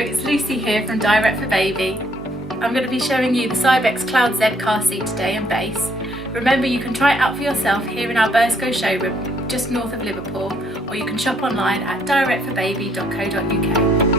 it's Lucy here from Direct4baby. I'm going to be showing you the Cybex Cloud Z car seat today and base. Remember, you can try it out for yourself here in our Burscough showroom just north of Liverpool, or you can shop online at direct4baby.co.uk.